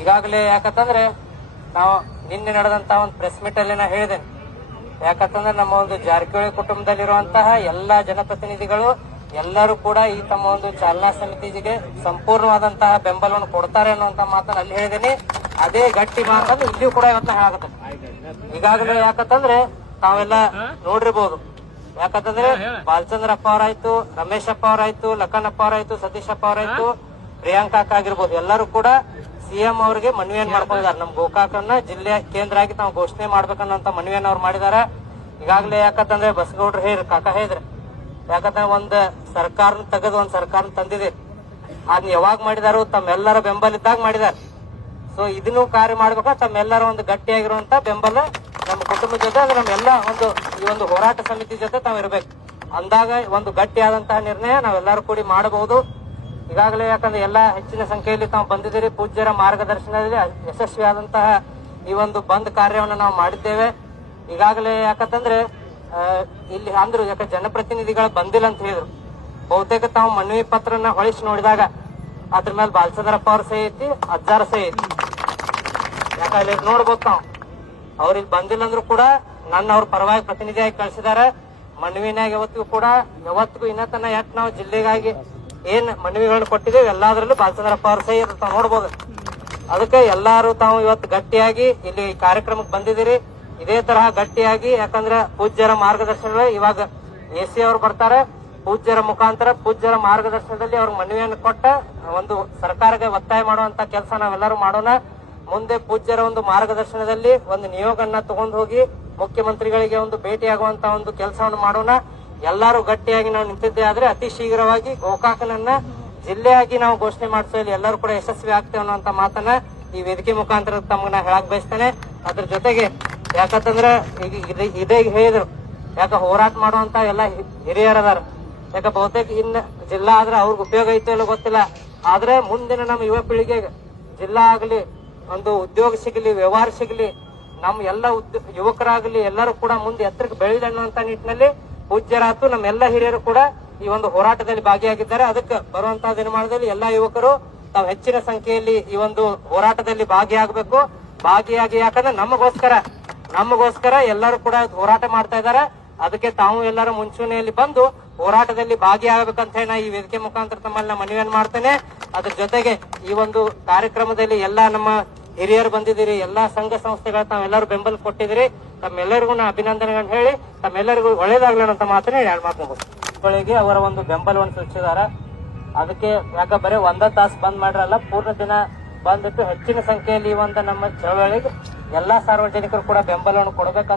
ಈಗಾಗಲೇ ಯಾಕಂತಂದ್ರೆ ನಾವು ನಿನ್ನೆ ನಡೆದಂತ ಒಂದು ಪ್ರೆಸ್ ಮೀಟ್ ಅಲ್ಲಿ ನಾ ಹೇಳಿದೆ. ಯಾಕಂತಂದ್ರೆ ನಮ್ಮ ಒಂದು ಜಾರಕಿಹೊಳಿ ಕುಟುಂಬದಲ್ಲಿರುವಂತಹ ಎಲ್ಲಾ ಜನಪ್ರತಿನಿಧಿಗಳು ಎಲ್ಲರೂ ಕೂಡ ಈ ತಮ್ಮ ಒಂದು ಚಾಲನಾ ಸಮಿತಿಗೆ ಸಂಪೂರ್ಣವಾದಂತಹ ಬೆಂಬಲವನ್ನು ಕೊಡ್ತಾರೆ ಅನ್ನುವಂತ ಮಾತನ್ನ ಅಲ್ಲಿ ಹೇಳಿದ್ದೀನಿ. ಅದೇ ಗಟ್ಟಿ ಮಾತನ್ನು ಇಲ್ಲಿಯೂ ಕೂಡ ಇವತ್ತ ಹೇಳಾಗುತ್ತೆ ಈಗಾಗಲೇ ಯಾಕಂತಂದ್ರೆ ತಾವೆಲ್ಲ ನೋಡಿರ್ಬೋದು. ಯಾಕಂತಂದ್ರೆ ಬಾಲಚಂದ್ರಪ್ಪ ಅವರಾಯ್ತು ರಮೇಶಪ್ಪ ಅವರಾಯ್ತು ಲಕ್ಕನಪ್ಪ ಅವರಾಯ್ತು ಸತೀಶಪ್ಪ ಅವರಾಯ್ತು ಪ್ರಿಯಾಂಕಾ ಅಕ್ಕ ಆಗಿರ್ಬೋದು, ಎಲ್ಲರೂ ಕೂಡ ಸಿಎಂ ಅವರಿಗೆ ಮನವಿಯನ್ನು ಮಾಡ್ಕೊಂಡಿದ್ದಾರೆ. ನಮ್ಮ ಗೋಕಾಕನ್ನ ಜಿಲ್ಲೆ ಕೇಂದ್ರ ಆಗಿ ತಾವು ಘೋಷಣೆ ಮಾಡ್ಬೇಕನ್ನೋ ಮನವಿಯನ್ನು ಅವ್ರು ಮಾಡಿದ್ದಾರೆ. ಈಗಾಗಲೇ ಯಾಕಂತಂದ್ರೆ ಬಸಗೌಡ್ರು ಹೇಳಿ ಕಾಕ ಹೇಳಿದ್ರೆ, ಯಾಕಂದ್ರೆ ಒಂದ್ ಸರ್ಕಾರನ ತೆಗೆದು ಒಂದ್ ಸರ್ಕಾರನ ತಂದಿದೆ. ಅದನ್ನ ಯಾವಾಗ ಮಾಡಿದಾರು ತಮ್ಮೆಲ್ಲರ ಬೆಂಬಲ ಇದ್ದಾಗ ಮಾಡಿದಾರೆ ಸೊ ಇದನ್ನು ಕಾರ್ಯ ಮಾಡ್ಬೇಕು, ತಮ್ಮೆಲ್ಲರ ಒಂದು ಗಟ್ಟಿಯಾಗಿರುವಂತ ಬೆಂಬಲ ನಮ್ಮ ಕುಟುಂಬದ ಜೊತೆ ಅಂದ್ರೆ ನಮ್ಮೆಲ್ಲ ಒಂದು, ಈ ಒಂದು ಹೋರಾಟ ಸಮಿತಿ ಜೊತೆ ತಾವು ಇರ್ಬೇಕು. ಅಂದಾಗ ಒಂದು ಗಟ್ಟಿಯಾದಂತಹ ನಿರ್ಣಯ ನಾವೆಲ್ಲರೂ ಕೂಡಿ ಮಾಡಬಹುದು. ಈಗಾಗಲೇ ಯಾಕಂದ್ರೆ ಎಲ್ಲಾ ಹೆಚ್ಚಿನ ಸಂಖ್ಯೆಯಲ್ಲಿ ತಾವು ಬಂದಿದ್ದೀರಿ, ಪೂಜ್ಯರ ಮಾರ್ಗದರ್ಶನದಲ್ಲಿ ಯಶಸ್ವಿಯಾದಂತಹ ಈ ಒಂದು ಬಂದ್ ಕಾರ್ಯವನ್ನು ನಾವು ಮಾಡಿದ್ದೇವೆ. ಈಗಾಗಲೇ ಯಾಕಂತಂದ್ರೆ ಇಲ್ಲಿ ಅಂದ್ರು, ಯಾಕೆ ಜನಪ್ರತಿನಿಧಿಗಳು ಬಂದಿಲ್ಲ ಅಂತ ಹೇಳಿದ್ರು. ಬಹುತೇಕ ತಾವು ಮನವಿ ಪತ್ರನ ಹೊಳಿಸಿ ನೋಡಿದಾಗ ಅದ್ರ ಮೇಲೆ ಬಾಲಚಂದ್ರಪ್ಪ ಅವ್ರ ಸಹಿ ಐತಿ, ಅಜ್ಜಾರ ಸಹಿ ಐತಿ. ಯಾಕಂದ್ರೆ ನೋಡ್ಬೋದು ನಾವು ಅವ್ರಿಗೆ ಬಂದಿಲ್ಲ ಅಂದ್ರು ಕೂಡ ನನ್ನ ಅವ್ರ ಪರವಾಗಿ ಪ್ರತಿನಿಧಿಯಾಗಿ ಕಳ್ಸಿದಾರೆ. ಮನವಿನಾಗ ಯಾವತ್ತಿಗೂ ಕೂಡ, ಯಾವತ್ತಿಗೂ ಇನ್ನತನ ಯಾಕೆ ನಾವು ಜಿಲ್ಲೆಗಾಗಿ ಏನ್ ಮನವಿಗಳನ್ನ ಕೊಟ್ಟಿದ್ದೇವೆ ಎಲ್ಲಾದ್ರಲ್ಲೂ ಬಾಲಚಂದ್ರಪ್ಪ ಅವ್ರ ಸಹಿ ತಾವು ನೋಡ್ಬೋದು. ಅದಕ್ಕೆ ಎಲ್ಲಾರು ತಾವು ಇವತ್ತು ಗಟ್ಟಿಯಾಗಿ ಇಲ್ಲಿ ಕಾರ್ಯಕ್ರಮಕ್ಕೆ ಬಂದಿದ್ದೀರಿ. ಇದೇ ತರಹ ಗಟ್ಟಿಯಾಗಿ, ಯಾಕಂದ್ರೆ ಪೂಜ್ಯರ ಮಾರ್ಗದರ್ಶನದಲ್ಲಿ ಇವಾಗ ಎ ಸಿ ಅವರು ಬರ್ತಾರೆ. ಪೂಜ್ಯರ ಮುಖಾಂತರ ಪೂಜ್ಯರ ಮಾರ್ಗದರ್ಶನದಲ್ಲಿ ಅವ್ರ ಮನವಿಯನ್ನು ಕೊಟ್ಟ ಒಂದು ಸರ್ಕಾರಕ್ಕೆ ಒತ್ತಾಯ ಮಾಡುವಂತ ಕೆಲಸ ನಾವೆಲ್ಲರೂ ಮಾಡೋಣ. ಮುಂದೆ ಪೂಜ್ಯರ ಒಂದು ಮಾರ್ಗದರ್ಶನದಲ್ಲಿ ಒಂದು ನಿಯೋಗನ್ನ ತಗೊಂಡು ಹೋಗಿ ಮುಖ್ಯಮಂತ್ರಿಗಳಿಗೆ ಒಂದು ಭೇಟಿಯಾಗುವಂತ ಒಂದು ಕೆಲಸವನ್ನು ಮಾಡೋಣ. ಎಲ್ಲರೂ ಗಟ್ಟಿಯಾಗಿ ನಾವು ನಿಂತಿದ್ದೇ ಆದ್ರೆ ಅತಿ ಶೀಘ್ರವಾಗಿ ಗೋಕಾಕನನ್ನ ಜಿಲ್ಲೆಯಾಗಿ ನಾವು ಘೋಷಣೆ ಮಾಡಿಸುವಲ್ಲಿ ಎಲ್ಲರೂ ಕೂಡ ಯಶಸ್ವಿ ಆಗ್ತೇವೆ ಅನ್ನುವಂತ ಮಾತನ್ನ ಈ ವೇದಿಕೆ ಮುಖಾಂತರ ತಮ್ಮನ್ನ ನಾ ಹೇಳಕ್ ಬಯಸ್ತೇನೆ. ಅದ್ರ ಜೊತೆಗೆ ಯಾಕಂತಂದ್ರ ಈಗ ಇದೇ- ಹೇಳಿದ್ರು. ಯಾಕ ಹೋರಾಟ ಮಾಡುವಂತ ಎಲ್ಲ ಹಿರಿಯರದಾರ ಯಾಕ ಬಹುತೇಕ ಇನ್ನ ಜಿಲ್ಲಾ ಆದ್ರೆ ಅವ್ರಿಗೆ ಉಪಯೋಗ ಐತೋ ಇಲ್ಲ ಗೊತ್ತಿಲ್ಲ. ಆದ್ರೆ ಮುಂದಿನ ನಮ್ಮ ಯುವ ಪೀಳಿಗೆಗೆ ಜಿಲ್ಲಾ ಆಗಲಿ, ಒಂದು ಉದ್ಯೋಗ ಸಿಗಲಿ, ವ್ಯವಹಾರ ಸಿಗಲಿ, ನಮ್ಮ ಎಲ್ಲ ಉದ್ಯ ಯುವಕರಾಗಲಿ ಎಲ್ಲರೂ ಕೂಡ ಮುಂದೆ ಎತ್ತರಕ್ಕೆ ಬೆಳೆಯಲಿ ಅನ್ನುವಂತ ನಿಟ್ಟಿನಲ್ಲಿ ಪೂಜ್ಯರಾತು ನಮ್ಮೆಲ್ಲ ಹಿರಿಯರು ಕೂಡ ಈ ಒಂದು ಹೋರಾಟದಲ್ಲಿ ಭಾಗಿಯಾಗಿದ್ದಾರೆ. ಅದಕ್ಕೆ ಬರುವಂತಹ ದಿನಮಾನದಲ್ಲಿ ಎಲ್ಲಾ ಯುವಕರು ತಾವು ಹೆಚ್ಚಿನ ಸಂಖ್ಯೆಯಲ್ಲಿ ಈ ಒಂದು ಹೋರಾಟದಲ್ಲಿ ಭಾಗಿಯಾಗಬೇಕು. ಭಾಗಿಯಾಗಿ ಯಾಕಂದ್ರೆ ನಮಗೋಸ್ಕರ ನಮಗೋಸ್ಕರ ಎಲ್ಲರೂ ಕೂಡ ಹೋರಾಟ ಮಾಡ್ತಾ ಇದ್ದಾರೆ. ಅದಕ್ಕೆ ತಾವು ಎಲ್ಲರೂ ಮುಂಚೂಣಿಯಲ್ಲಿ ಬಂದು ಹೋರಾಟದಲ್ಲಿ ಭಾಗಿಯಾಗಬೇಕಂತ ಹೇಳಿ ನಾ ಈ ವೇದಿಕೆ ಮುಖಾಂತರ ತಮ್ಮಲ್ಲಿ ನಾ ಮನವಿಯನ್ನು ಮಾಡ್ತೇನೆ. ಅದ್ರ ಜೊತೆಗೆ ಈ ಒಂದು ಕಾರ್ಯಕ್ರಮದಲ್ಲಿ ಎಲ್ಲಾ ನಮ್ಮ ಹಿರಿಯರು ಬಂದಿದ್ದೀರಿ, ಎಲ್ಲಾ ಸಂಘ ಸಂಸ್ಥೆಗಳ ತಾವೆಲ್ಲರೂ ಬೆಂಬಲ ಕೊಟ್ಟಿದ್ದೀರಿ. ತಮ್ಮೆಲ್ಲರಿಗೂ ನಾ ಅಭಿನಂದನೆಗಳನ್ನ ಹೇಳಿ, ತಮ್ಮೆಲ್ಲರಿಗೂ ಒಳ್ಳೇದಾಗ್ಲಿ ಅಂತ ಮಾತನ್ನ ಎರಡು ಮಾತು ಮುಗಿಸ್ಗಳಿಗೆ ಅವರ ಒಂದು ಬೆಂಬಲವನ್ನು ಸೂಚಿಸಿದಾರ ಅದಕ್ಕೆ ಯಾಕ ಬರೀ ಒಂದ ತಾಸು ಬಂದ್ ಮಾಡ್ರಲ್ಲ ಪೂರ್ಣ ದಿನ ಬಂದಿಟ್ಟು ಹೆಚ್ಚಿನ ಸಂಖ್ಯೆಯಲ್ಲಿ ಈ ಒಂದು ನಮ್ಮ ಚಳವಳಿಗೆ ಎಲ್ಲಾ ಸಾರ್ವಜನಿಕರು ಕೂಡ ಬೆಂಬಲವನ್ನು ಕೊಡಬೇಕಂತ